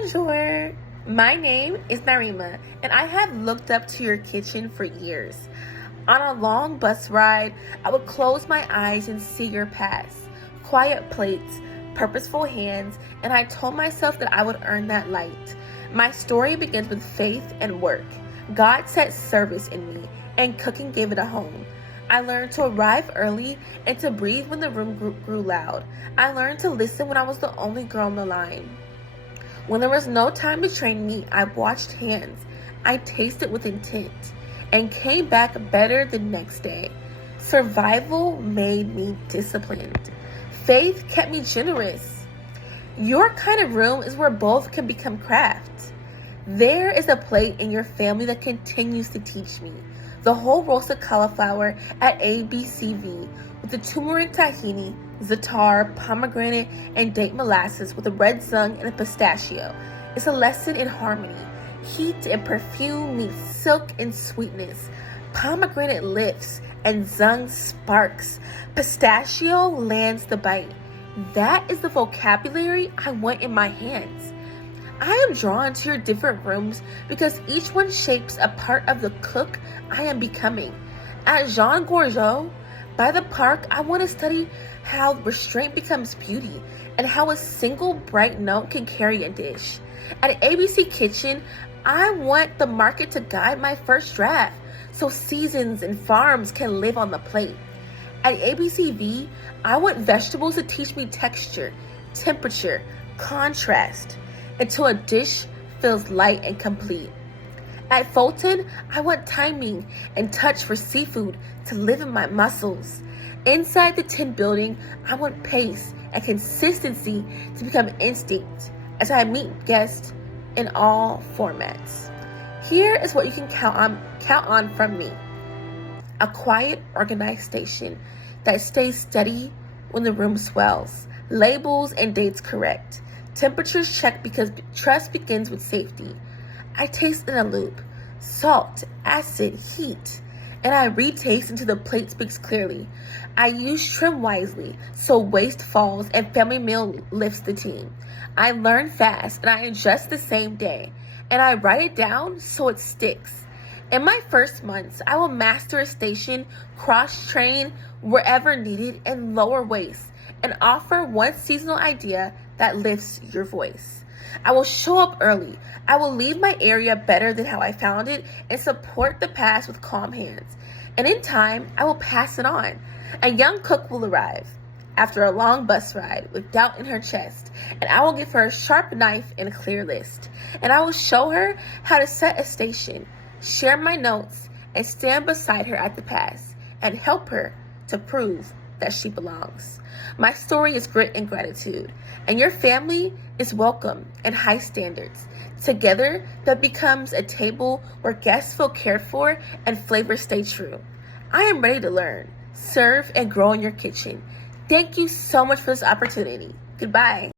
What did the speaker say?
Bonjour. My name is Narima, and I have looked up to your kitchen for years. On a long bus ride, I would close my eyes and see your pass. Quiet plates, purposeful hands, and I told myself that I would earn that light. My story begins with faith and work. God set service in me, and cooking gave it a home. I learned to arrive early and to breathe when the room grew loud. I learned to listen when I was the only girl on the line. When there was no time to train me, I washed hands. I tasted with intent and came back better the next day. Survival made me disciplined. Faith kept me generous. Your kind of room is where both can become crafts. There is a plate in your family that continues to teach me. The whole roasted cauliflower at ABCV with the turmeric tahini, za'atar, pomegranate, and date molasses with a red zung and a pistachio. It's a lesson in harmony. Heat and perfume meet silk and sweetness. Pomegranate lifts and zung sparks. Pistachio lands the bite. That is the vocabulary I want in my hands. I am drawn to your different rooms because each one shapes a part of the cook I am becoming. At Jean Gourgeot, by the park, I want to study how restraint becomes beauty and how a single bright note can carry a dish. At ABC Kitchen, I want the market to guide my first draft so seasons and farms can live on the plate. At ABCV, I want vegetables to teach me texture, temperature, contrast, until a dish feels light and complete. At Fulton, I want timing and touch for seafood to live in my muscles. Inside the tin building, I want pace and consistency to become instinct as I meet guests in all formats. Here is what you can count on from me. A quiet, organized station that stays steady when the room swells. Labels and dates correct. Temperatures checked because trust begins with safety. I taste in a loop. Salt, acid, heat. And I retaste until the plate speaks clearly. I use trim wisely so waste falls and family meal lifts the team. I learn fast and I adjust the same day. And I write it down so it sticks. In my first months, I will master a station, cross-train wherever needed, and lower waste, and offer one seasonal idea that lifts your voice. I will show up early. I will leave my area better than how I found it and support the past with calm hands. And in time, I will pass it on. A young cook will arrive after a long bus ride with doubt in her chest, and I will give her a sharp knife and a clear list. And I will show her how to set a station, share my notes, and stand beside her at the pass and help her to prove that she belongs. My story is grit and gratitude, and your family is welcome and high standards. Together, that becomes a table where guests feel cared for and flavors stay true. I am ready to learn, serve, and grow in your kitchen. Thank you so much for this opportunity. Goodbye.